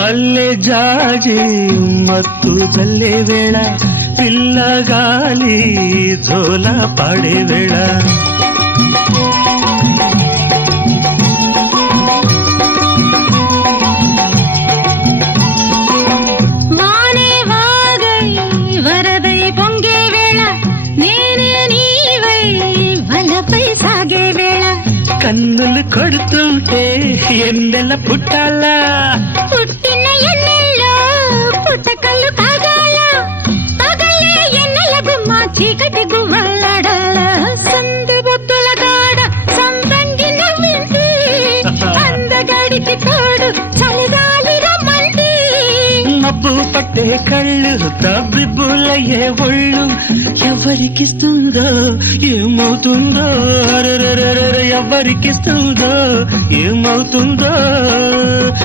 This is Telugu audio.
మల్లె జాజి మత్తు జల్లే వేళ పిల్లగాలి జోల పాడే వేళ వానే వాగై వరదై పొంగే వేళ నేనే నీవై వలపై సాగే వేళ కన్నులు కొడుతుంటే ఎన్నెల పుట్టాలా పుట్టిన ఎన్నెల్లో పుట్టకల్లు కాగాల పగలే ఎన్నెల గుమ్మ చీకటి గువ్వలాడాల సందు బొత్తుల కాడ సంపంగి నవ్వింది అందగాడికి తోడు చలిగాలి రమ్మంది మబ్బు పట్టే కళ్ళు తబ్బిబ్బులయ్యే ఒళ్ళు ఎవరికిస్తుందో ఏమవుతుందో ఎవరికిస్తుందో ఏమవుతుందో